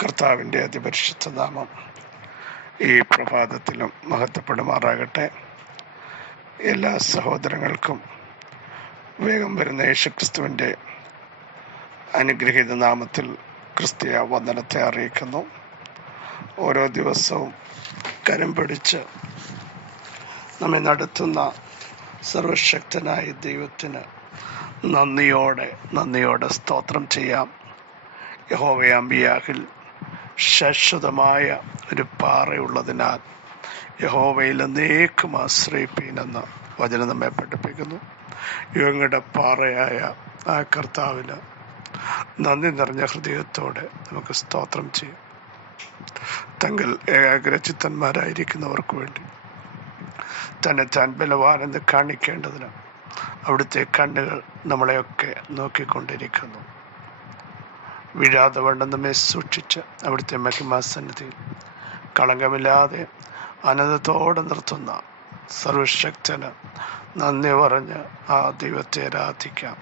കർത്താവിൻ്റെ അതിപരിശുദ്ധ നാമം ഈ പ്രഭാതത്തിലും മഹത്വപ്പെടുമാറാകട്ടെ. എല്ലാ സഹോദരങ്ങൾക്കും വേഗം വരുന്ന യേശുക്രിസ്തുവിൻ്റെ അനുഗ്രഹീത നാമത്തിൽ ക്രിസ്തീയ വന്ദനത്തെ അറിയിക്കുന്നു. ഓരോ ദിവസവും കരം പിടിച്ച് നമ്മെ നടത്തുന്ന സർവശക്തനായ ദൈവത്തിന് നന്ദിയോടെ സ്തോത്രം ചെയ്യാം. യഹോവയാമ്പിയാഹിൽ ശാശ്വതമായ ഒരു പാറയുള്ളതിനാൽ യഹോവയിൽ എന്നേക്കും ആശ്രയിപ്പീനെന്ന് വചനം നമ്മെ പഠിപ്പിക്കുന്നു. യുവങ്ങളുടെ പാറയായ ആ കർത്താവിന് നന്ദി നിറഞ്ഞ ഹൃദയത്തോടെ നമുക്ക് സ്തോത്രം ചെയ്യും. തങ്ങൾ ഏകാഗ്രചിത്തന്മാരായിരിക്കുന്നവർക്ക് വേണ്ടി തന്നെ താൻ ബലവാനെന്ന് കാണിക്കേണ്ടതിന് അവിടുത്തെ കണ്ണുകൾ നമ്മളെയൊക്കെ നോക്കിക്കൊണ്ടിരിക്കുന്നു. വീഴാതെ വണ്ണം നമ്മെ സൂക്ഷിച്ച് അവിടുത്തെ മഹിമാസന്നിധിയിൽ കളങ്കമില്ലാതെ അനന്തത്തോടെ നിർത്തുന്ന സർവശക്തന് നന്ദി പറഞ്ഞ് ആ ദൈവത്തെ ആരാധിക്കാം.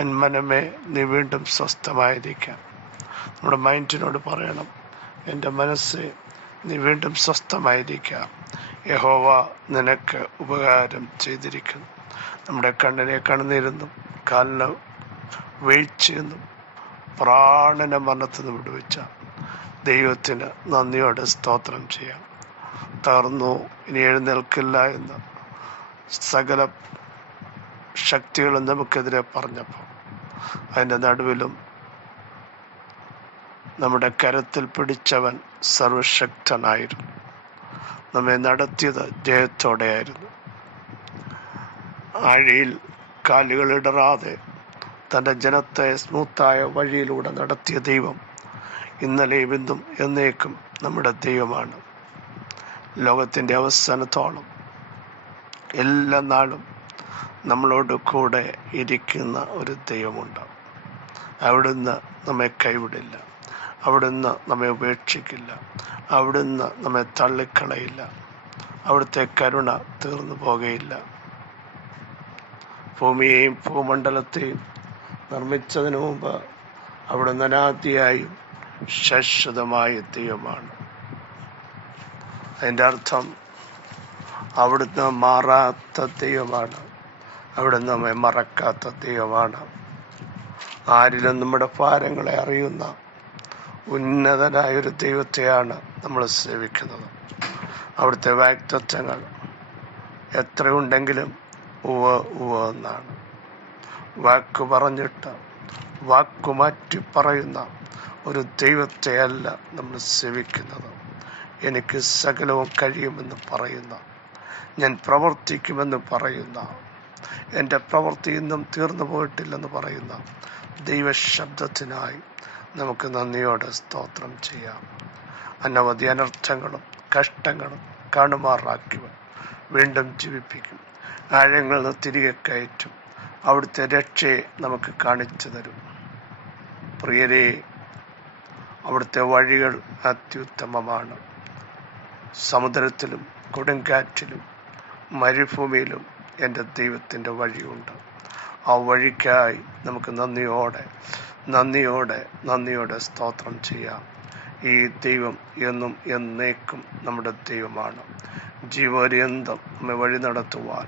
എൻ മനമേ, നീ വീണ്ടും സ്വസ്ഥമായിരിക്കാം. നമ്മുടെ മൈൻഡിനോട് പറയണം, എൻ്റെ മനസ്സേ, നീ വീണ്ടും സ്വസ്ഥമായിരിക്കാം. യഹോവ നിനക്ക് ഉപകാരം ചെയ്തിരിക്കുന്നു. നമ്മുടെ കണ്ണിനെ കണ്ണുനീരെന്നും കാലിന് വീഴ്ചയെന്നും പ്രാണന മരണത്തിൽ നിന്ന് വിടുവിച്ച ദൈവത്തിന് നന്ദിയോടെ സ്തോത്രം ചെയ്യാം. തകർന്നു, ഇനി എഴുന്നേൽക്കില്ല എന്ന് സകല ശക്തികളും നമുക്കെതിരെ പറഞ്ഞപ്പോൾ അതിൻ്റെ നടുവിലും നമ്മുടെ കരത്തിൽ പിടിച്ചവൻ സർവശക്തനായിരുന്നു. നമ്മെ നടത്തിയത് ജയത്തോടെയായിരുന്നു. ആഴിയിൽ കാലുകളിടറാതെ തൻ്റെ ജനത്തെ സ്മൂത്തായ വഴിയിലൂടെ നടത്തിയ ദൈവം ഇന്നലെയും ഇന്നും എന്നേക്കും നമ്മുടെ ദൈവമാണ്. ലോകത്തിൻ്റെ അവസാനത്തോളം എല്ലാ നാളും നമ്മളോട് കൂടെ ഇരിക്കുന്ന ഒരു ദൈവമുണ്ട്. അവിടുന്ന് നമ്മെ കൈവിടില്ല, അവിടുന്ന് നമ്മെ ഉപേക്ഷിക്കില്ല, അവിടുന്ന് നമ്മെ തള്ളിക്കളയില്ല, അവിടുത്തെ കരുണ തീർന്നു പോകുകയില്ല. ഭൂമിയെയും ഭൂമണ്ഡലത്തെയും നിർമ്മിച്ചതിന് മുമ്പ് അവിടുന്ന് അനാദിയായും ശാശ്വതമായ ദൈവമാണ്. അതിൻ്റെ അർത്ഥം അവിടുന്ന് മാറാത്ത ദൈവമാണ്, അവിടുന്ന് നമ്മെ മറക്കാത്ത ദൈവമാണ്. ആരിലും നമ്മുടെ ഭാരങ്ങളെ അറിയുന്ന ഉന്നതനായൊരു ദൈവത്തെയാണ് നമ്മൾ സേവിക്കുന്നത്. അവിടുത്തെ വാഗ്ദത്തങ്ങൾ എത്രയുണ്ടെങ്കിലും ഉവ്വ് എന്നാണ്. വാക്ക് പറഞ്ഞിട്ട് വാക്കുമാറ്റി പറയുന്ന ഒരു ദൈവത്തെ അല്ല നമ്മൾ സേവിക്കുന്നത്. എനിക്ക് സകലവും കഴിയുമെന്ന് പറയുന്ന, ഞാൻ പ്രവർത്തിക്കുമെന്ന് പറയുന്ന, എൻ്റെ പ്രവൃത്തി ഇന്നും തീർന്നു പോയിട്ടില്ലെന്ന് പറയുന്ന ദൈവശബ്ദത്തിനായി നമുക്ക് നന്ദിയോടെ സ്തോത്രം ചെയ്യാം. അനവധി അനർത്ഥങ്ങളും കഷ്ടങ്ങളും കാണുമാറാക്കിയവൻ വീണ്ടും ജീവിപ്പിക്കും, ആഴങ്ങളിൽ നിന്ന് തിരികെ കയറ്റും, അവിടുത്തെ രക്ഷയെ നമുക്ക് കാണിച്ചു തരും. പ്രിയരേ, അവിടുത്തെ വഴികൾ അത്യുത്തമമാണ്. സമുദ്രത്തിലും കൊടുങ്കാറ്റിലും മരുഭൂമിയിലും എൻ്റെ ദൈവത്തിൻ്റെ വഴിയുണ്ട്. ആ വഴിക്കായി നമുക്ക് നന്ദിയോടെ സ്തോത്രം ചെയ്യാം. ഈ ദൈവം എന്നും എന്നേക്കും നമ്മുടെ ദൈവമാണ്. ജീവപര്യന്തം നമ്മെ വഴി നടത്തുവാൻ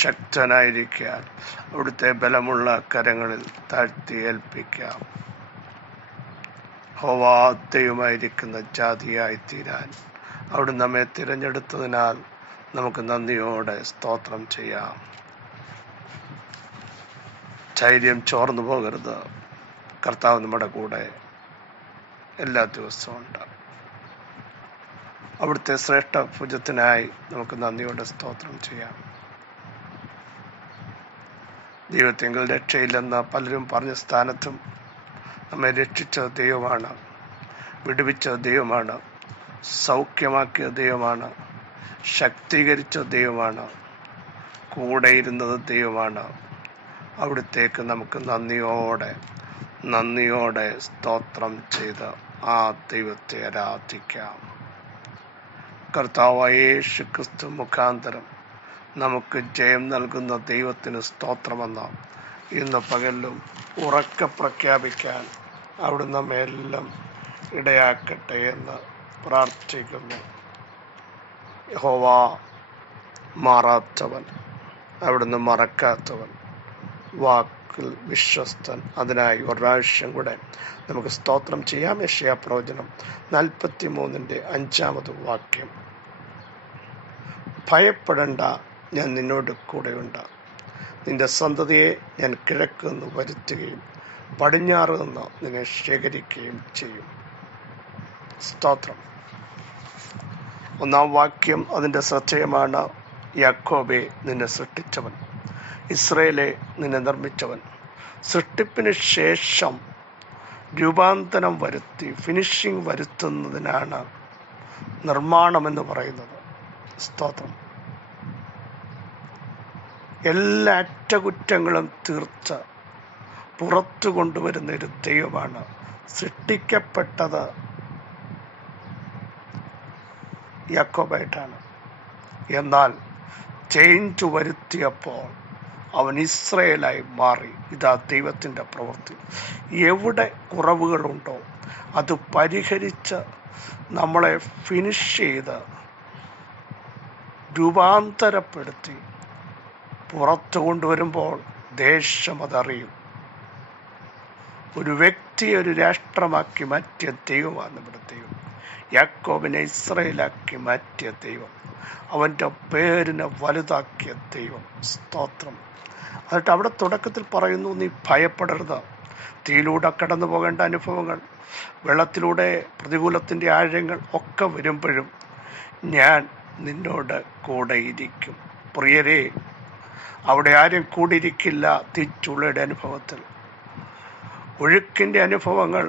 ശക്തനായിരിക്കാൻ അവിടുത്തെ ബലമുള്ള കരങ്ങളിൽ താഴ്ത്തി ഏൽപ്പിക്കാം. യഹോവ ദൈവമായിരിക്കുന്ന ജാതിയായി തീരാൻ അവിടുന്ന് നമ്മെ തിരഞ്ഞെടുത്തതിനാൽ നമുക്ക് നന്ദിയോടെ സ്തോത്രം ചെയ്യാം. ധൈര്യം ചോർന്നു പോകരുത്. കർത്താവ് നമ്മുടെ കൂടെ എല്ലാ ദിവസവും ഉണ്ട്. അവിടുത്തെ ശ്രേഷ്ഠ ഭുജത്തിനായി നമുക്ക് നന്ദിയോടെ സ്തോത്രം ചെയ്യാം. ദൈവത്തെങ്കിൽ രക്ഷയില്ലെന്ന് പലരും പറഞ്ഞ സ്ഥാനത്തും നമ്മെ രക്ഷിച്ച ദൈവമാണ്, വിടുവിച്ച ദൈവമാണ്, സൗഖ്യമാക്കിയ ദൈവമാണ്, ശക്തീകരിച്ച ദൈവമാണ്, കൂടെ ഇരുന്നത് ദൈവമാണ്. അവിടുത്തേക്ക് നമുക്ക് നന്ദിയോടെ സ്തോത്രം ചെയ്ത് ആ ദൈവത്തെ ആരാധിക്കാം. കർത്താവായ യേശു ക്രിസ്തു മുഖാന്തരം നമുക്ക് ജയം നൽകുന്ന ദൈവത്തിന് സ്തോത്രമെന്ന് ഇന്ന് പകലിലും ഉറക്കെ പ്രഖ്യാപിക്കാൻ അവിടുന്ന് നമ്മെല്ലാം ഇടയാക്കട്ടെ എന്ന് പ്രാർത്ഥിക്കുന്നു. യഹോവ മാറാത്തവൻ, അവിടുന്ന് മറക്കാത്തവൻ, വാക്കിൽ വിശ്വസ്തൻ. അതിനായി ഒരു പ്രാവശ്യം കൂടെ നമുക്ക് സ്തോത്രം ചെയ്യാം. യെശയ്യാ പ്രവചനം 43:5 വാക്യം. ഭയപ്പെടേണ്ട, ഞാൻ നിന്നോട് കൂടെയുണ്ട്. നിന്റെ സന്തതിയെ ഞാൻ കിഴക്ക് നിന്ന് വരുത്തുകയും പടിഞ്ഞാറ് നിന്ന് നിന്നെ ശേഖരിക്കുകയും ചെയ്യും. സ്തോത്രം. 1 വാക്യം അതിൻ്റെ ശ്രദ്ധേയമാണ്. യാക്കോബേ, നിന്നെ സൃഷ്ടിച്ചവൻ, ഇസ്രായേലെ, നിന്നെ നിർമ്മിച്ചവൻ. സൃഷ്ടിപ്പിന് ശേഷം രൂപാന്തരം വരുത്തി ഫിനിഷിംഗ് വരുത്തുന്നതിനാണ് നിർമ്മാണമെന്ന് പറയുന്നത്. സ്തോത്രം. എല്ലാ അറ്റകുറ്റങ്ങളും തീർത്ത് പുറത്തു കൊണ്ടുവരുന്ന ഒരു ദൈവമാണ്. സൃഷ്ടിക്കപ്പെട്ടത് യാക്കോബായിട്ടാണ്. എന്നാൽ ചേഞ്ച് വരുത്തിയപ്പോൾ അവൻ ഇസ്രായേലായി മാറി. ഇതാ ദൈവത്തിൻ്റെ പ്രവൃത്തി. എവിടെ കുറവുകളുണ്ടോ അത് പരിഹരിച്ച് നമ്മളെ ഫിനിഷ് ചെയ്ത് രൂപാന്തരപ്പെടുത്തി പുറത്തു കൊണ്ടുവരുമ്പോൾ ദേശം അതറിയും. ഒരു വ്യക്തിയെ ഒരു രാഷ്ട്രമാക്കി മാറ്റിയ ദൈവമാണ് നമ്മുടെ ദൈവം. യാക്കോബിനെ ഇസ്രായേലാക്കി മാറ്റിയ ദൈവം, അവൻ്റെ പേരിനെ വലുതാക്കിയ ദൈവം. സ്തോത്രം. എന്നിട്ട് അവിടെ തുടക്കത്തിൽ പറയുന്നു, നീ ഭയപ്പെടരുത്. തീയിലൂടെ കടന്നു പോകേണ്ട അനുഭവങ്ങൾ, വെള്ളത്തിലൂടെ പ്രതികൂലത്തിൻ്റെ ആഴങ്ങൾ ഒക്കെ വരുമ്പോഴും ഞാൻ നിന്നോട് കൂടെ ഇരിക്കും. പ്രിയരെ, അവിടെ ആരും കൂടിയിരിക്കില്ല. തീച്ചുളയുടെ അനുഭവത്തിൽ, ഒഴുക്കിൻ്റെ അനുഭവങ്ങൾ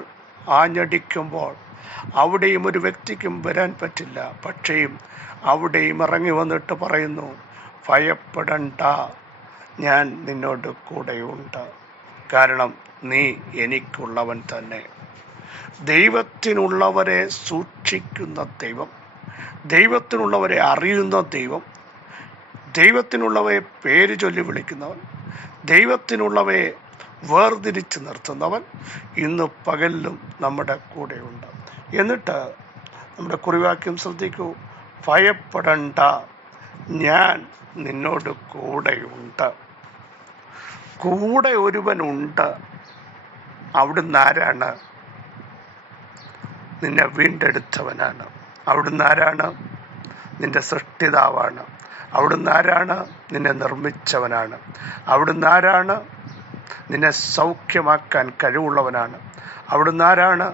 ആഞ്ഞടിക്കുമ്പോൾ അവിടെയും ഒരു വ്യക്തിക്കും വരാൻ പറ്റില്ല. പക്ഷേയും അവിടെയും ഇറങ്ങി വന്നിട്ട് പറയുന്നു, ഭയപ്പെടണ്ട, ഞാൻ നിന്നോട് കൂടെയുണ്ട്. കാരണം നീ എനിക്കുള്ളവൻ തന്നെ. ദൈവത്തിനുള്ളവരെ സൂക്ഷിക്കുന്ന ദൈവം, ദൈവത്തിനുള്ളവരെ അറിയുന്ന ദൈവം, ദൈവത്തിനുള്ളവയെ പേര് ചൊല്ലി വിളിക്കുന്നവൻ, ദൈവത്തിനുള്ളവയെ വേർതിരിച്ച് നിർത്തുന്നവൻ ഇന്ന് പകലിലും നമ്മുടെ കൂടെയുണ്ട്. എന്നിട്ട് നമ്മുടെ കുറിവാക്യം ശ്രദ്ധിക്കൂ. ഭയപ്പെടണ്ട, ഞാൻ നിന്നോട് കൂടെയുണ്ട്. കൂടെ ഒരുവനുണ്ട്. അവിടുന്ന് ആരാണ്? നിന്നെ വീണ്ടെടുത്തവനാണ്. അവിടുന്ന് ആരാണ്? നിന്റെ സൃഷ്ടിതാവാണ്. അവിടുന്ന് ആരാണ്? നിന്നെ നിർമ്മിച്ചവനാണ്. അവിടുന്ന് ആരാണ്? നിന്നെ സൗഖ്യമാക്കാൻ കഴിവുള്ളവനാണ്. അവിടുന്ന് ആരാണ്?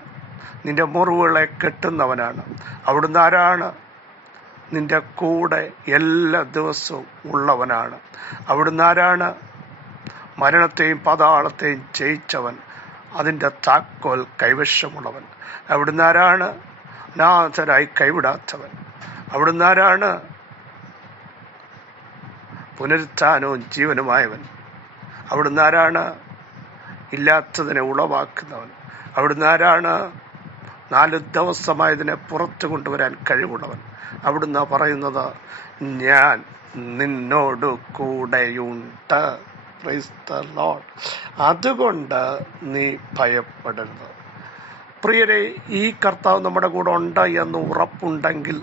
നിന്റെ മുറിവുകളെ കെട്ടുന്നവനാണ്. അവിടുന്ന് ആരാണ്? നിന്റെ കൂടെ എല്ലാ ദിവസവും ഉള്ളവനാണ്. അവിടുന്ന് ആരാണ്? മരണത്തെയും പാതാളത്തെയും ജയിച്ചവൻ, അതിൻ്റെ താക്കോൽ കൈവശമുള്ളവൻ. അവിടുന്ന് ആരാണ്? അനാഥരായി കൈവിടാത്തവൻ. അവിടുന്ന് ആരാണ്? പുനരുത്ഥാനവും ജീവനുമായവൻ. അവിടുന്ന് ആരാണ്? ഇല്ലാത്തതിനെ ഉളവാക്കുന്നവൻ. അവിടുന്ന് ആരാണ്? 4 ദിവസമായതിനെ പുറത്തു കൊണ്ടുവരാൻ കഴിവുള്ളവൻ. അവിടുന്ന് പറയുന്നത്, ഞാൻ നിന്നോട് കൂടെയുണ്ട്. Praise the Lord. അതുകൊണ്ട് നീ ഭയപ്പെടരുത്. പ്രിയരെ, ഈ കർത്താവ് നമ്മുടെ കൂടെ ഉണ്ട് എന്ന് ഉറപ്പുണ്ടെങ്കിൽ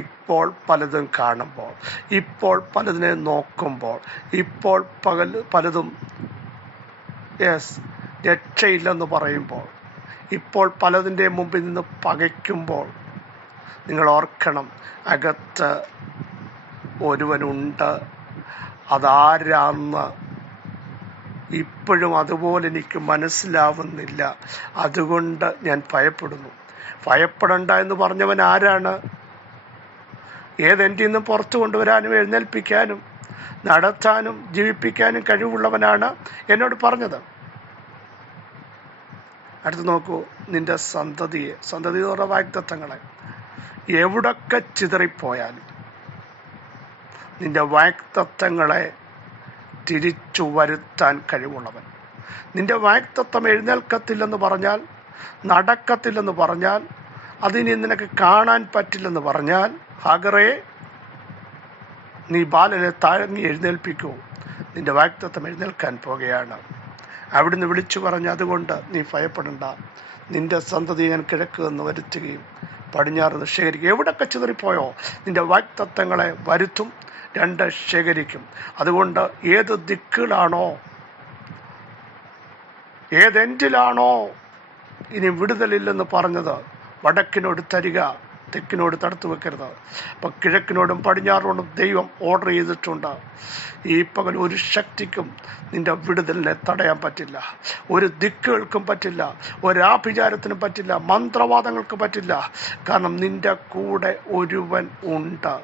ഇപ്പോൾ പലതും കാണുമ്പോൾ, ഇപ്പോൾ പലതിനെ നോക്കുമ്പോൾ, ഇപ്പോൾ പലതും രക്ഷയില്ലെന്ന് പറയുമ്പോൾ, ഇപ്പോൾ പലതിൻ്റെ മുമ്പിൽ നിന്ന് പകയ്ക്കുമ്പോൾ നിങ്ങൾ ഓർക്കണം, അകത്ത് ഒരുവനുണ്ട്. അതാരാന്ന് ഇപ്പോഴും അതുപോലെ എനിക്ക് മനസ്സിലാവുന്നില്ല. അതുകൊണ്ട് ഞാൻ ഭയപ്പെടുന്നു. ഭയപ്പെടണ്ട എന്ന് പറഞ്ഞവൻ ആരാണ്? ഏതെൻ്റെ നിന്നും പുറത്തു കൊണ്ടുവരാനും എഴുന്നേൽപ്പിക്കാനും നടത്താനും ജീവിപ്പിക്കാനും കഴിവുള്ളവനാണ് എന്നോട് പറഞ്ഞത്. അടുത്ത് നോക്കൂ, നിന്റെ സന്തതി എന്ന് പറഞ്ഞ വാഗ്ദത്തങ്ങളെ എവിടൊക്കെ ചിതറിപ്പോയാലും നിന്റെ വാഗ്ദത്തങ്ങളെ തിരിച്ചു വരുത്താൻ കഴിവുള്ളവൻ. നിന്റെ വാഗ്ദത്തം എഴുന്നേൽക്കത്തില്ലെന്ന് പറഞ്ഞാൽ, നടക്കത്തില്ലെന്ന് പറഞ്ഞാൽ, അതിനി നിനക്ക് കാണാൻ പറ്റില്ലെന്ന് പറഞ്ഞാൽ, ഹാഗറേ, നീ ബാലനെ താഴ്ത്തി എഴുന്നേൽപ്പിക്കൂ, നിന്റെ വാഗ്ദത്തം എഴുന്നേൽക്കാൻ പോകുകയാണ്. അവിടുന്ന് വിളിച്ചു പറഞ്ഞ്, അതുകൊണ്ട് നീ ഭയപ്പെടണ്ട, നിന്റെ സന്തതി ഞാൻ കിഴക്ക് നിന്ന് വരുത്തുകയും പടിഞ്ഞാറ് നിന്ന് ശേഖരിക്കും. എവിടൊക്കെ ചിതറിപ്പോയോ നിന്റെ വാഗ്ദത്തങ്ങളെ വരുത്തും, 2 ശേഖരിക്കും. അതുകൊണ്ട് ഏത് ദിക്കിലാണോ, ഏതെൻഡിലാണോ ഇനി വിടുതലില്ലെന്ന് പറഞ്ഞത്, വടക്കിനോട് തരിക, തെക്കിനോട് തടുത്തു വെക്കരുത്. അപ്പം കിഴക്കിനോടും പടിഞ്ഞാറിനോടും ദൈവം ഓർഡർ ചെയ്തിട്ടുണ്ട്. ഈ പകൽ ഒരു ശക്തിക്കും നിന്റെ വിടുതലിനെ തടയാൻ പറ്റില്ല, ഒരു ദിക്കുകൾക്കും പറ്റില്ല, ഒരാഭിചാരത്തിനും പറ്റില്ല, മന്ത്രവാദങ്ങൾക്ക് പറ്റില്ല. കാരണം നിന്റെ കൂടെ ഒരുവൻ ഉണ്ട്,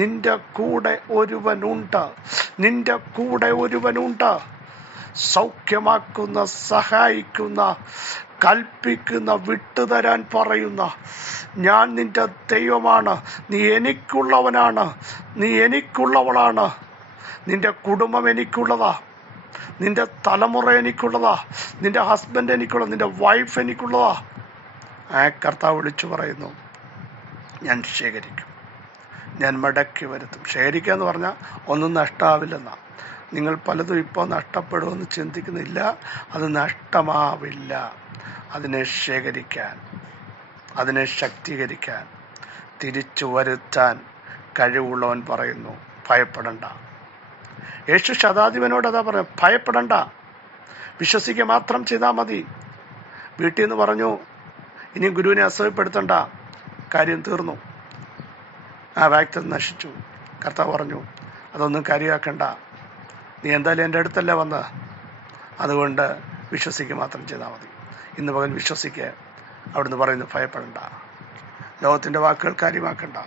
നിന്റെ കൂടെ ഒരുവനുണ്ട്, നിന്റെ കൂടെ ഒരുവനുണ്ട്. സൗഖ്യമാക്കുന്ന, സഹായിക്കുന്ന, കൽപ്പിക്കുന്ന, വിട്ടുതരാൻ പറയുന്ന, ഞാൻ നിന്റെ ദൈവമാണ്, നീ എനിക്കുള്ളവനാണ്, നീ എനിക്കുള്ളവളാണ്, നിന്റെ കുടുംബം എനിക്കുള്ളതാ, നിന്റെ തലമുറ എനിക്കുള്ളതാ, നിന്റെ ഹസ്ബൻഡ് എനിക്കുള്ള, നിന്റെ വൈഫ് എനിക്കുള്ളതാ. ആ കർത്താവ് വിളിച്ചു പറയുന്നു, ഞാൻ ശേഖരിക്കും, ഞാൻ മടക്കി വരുത്തും. ശേഖരിക്കുക എന്ന് പറഞ്ഞാൽ ഒന്നും നഷ്ടമാവില്ലെന്നാ. നിങ്ങൾ പലതും ഇപ്പോൾ നഷ്ടപ്പെടുമെന്ന് ചിന്തിക്കുന്നില്ല, അത് നഷ്ടമാവില്ല. അതിനെ ശേഖരിക്കാൻ, അതിനെ ശക്തീകരിക്കാൻ, തിരിച്ചു വരുത്താൻ കഴിവുള്ളവൻ പറയുന്നു, ഭയപ്പെടണ്ട. യേശു ശതാധിപനോട് അതാ പറഞ്ഞു, ഭയപ്പെടണ്ട, വിശ്വസിക്കുക മാത്രം ചെയ്താൽ മതി. വീട്ടിൽ നിന്ന് പറഞ്ഞു, ഇനി ഗുരുവിനെ അസഹ്യപ്പെടുത്തണ്ട, കാര്യം തീർന്നു, ആ വാക്തം നശിച്ചു. കർത്താവ് പറഞ്ഞു, അതൊന്നും കാര്യമാക്കണ്ട, നീ എന്തായാലും എൻ്റെ അടുത്തല്ല വന്ന്, അതുകൊണ്ട് വിശ്വസിക്കുക മാത്രം ചെയ്താൽ മതി. ഇന്ന് പകൽ വിശ്വസിക്കുക. അവിടുന്ന് പറയുന്നു, ഭയപ്പെടണ്ട, ലോകത്തിൻ്റെ വാക്കുകൾ കാര്യമാക്കണ്ട,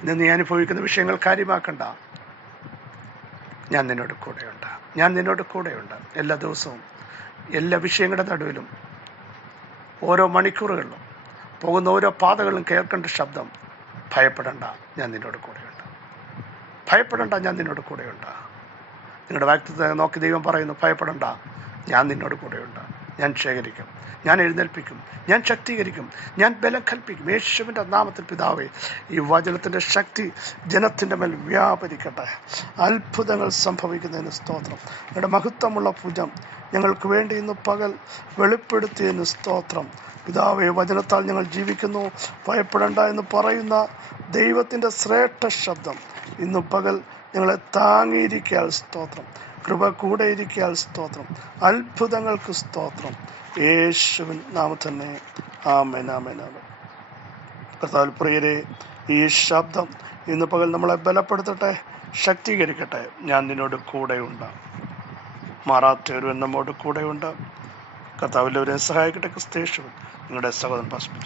ഇന്ന് നീ അനുഭവിക്കുന്ന വിഷയങ്ങൾ കാര്യമാക്കണ്ട. ഞാൻ നിന്നോട് കൂടെയുണ്ട്, ഞാൻ നിന്നോട് കൂടെയുണ്ട്. എല്ലാ ദിവസവും, എല്ലാ വിഷയങ്ങളുടെ നടുവിലും, ഓരോ മണിക്കൂറുകളിലും, പോകുന്ന ഓരോ പാതകളിലും കേൾക്കേണ്ട ശബ്ദം, ഭയപ്പെടണ്ട, ഞാൻ നിന്നോട് കൂടെയുണ്ട്, ഭയപ്പെടണ്ട, ഞാൻ നിന്നോട് കൂടെയുണ്ട്. നിങ്ങളുടെ വ്യക്തിത്വത്തെ നോക്കി ദൈവം പറയുന്നു, ഭയപ്പെടണ്ട, ഞാൻ നിന്നോട് കൂടെയുണ്ട്, ഞാൻ ശേഖരിക്കും, ഞാൻ എഴുന്നേൽപ്പിക്കും, ഞാൻ ശക്തീകരിക്കും, ഞാൻ ബലം കൽപ്പിക്കും. യേശുവിൻ്റെ നാമത്തിൽ പിതാവേ, ഈ വചനത്തിൻ്റെ ശക്തി ജനത്തിൻ്റെ മേൽ വ്യാപരിക്കട്ടെ. അത്ഭുതങ്ങൾ സംഭവിക്കുന്നതിന് സ്തോത്രം. ഞങ്ങളുടെ മഹത്വമുള്ള ഭുജം ഞങ്ങൾക്ക് വേണ്ടി ഇന്ന് പകൽ വെളിപ്പെടുത്തിയതിന് സ്തോത്രം. പിതാവേ, വചനത്താൽ ഞങ്ങൾ ജീവിക്കുന്നു, ഭയപ്പെടേണ്ട എന്ന് പറയുന്ന ദൈവത്തിൻ്റെ ശ്രേഷ്ഠ ശബ്ദം ഇന്ന് പകൽ ഞങ്ങളെ താങ്ങിയിരിക്കാൻ സ്തോത്രം. കൃപ കൂടെ ഇരിക്കാൻ സ്തോത്രം. അത്ഭുതങ്ങൾക്ക് സ്തോത്രം. യേശുവിൻ നാമത്തിൽ തന്നെ ആമേൻ, ആമേൻ, ആമേൻ. കർത്താവിൽ പ്രിയരെ, ഈ ശബ്ദം ഇന്ന് പകൽ നമ്മളെ ബലപ്പെടുത്തട്ടെ, ശക്തീകരിക്കട്ടെ. ഞാൻ നിന്നോട് കൂടെയുണ്ട്, മാറാത്ത ഒരുവൻ നമ്മോട് കൂടെയുണ്ട്. കർത്താവിൽ അവരെ സഹായിക്കട്ടെ. ക്രിസ്തയേശുവിൻ നിങ്ങളുടെ സഹോദരൻ പാസ്റ്റർ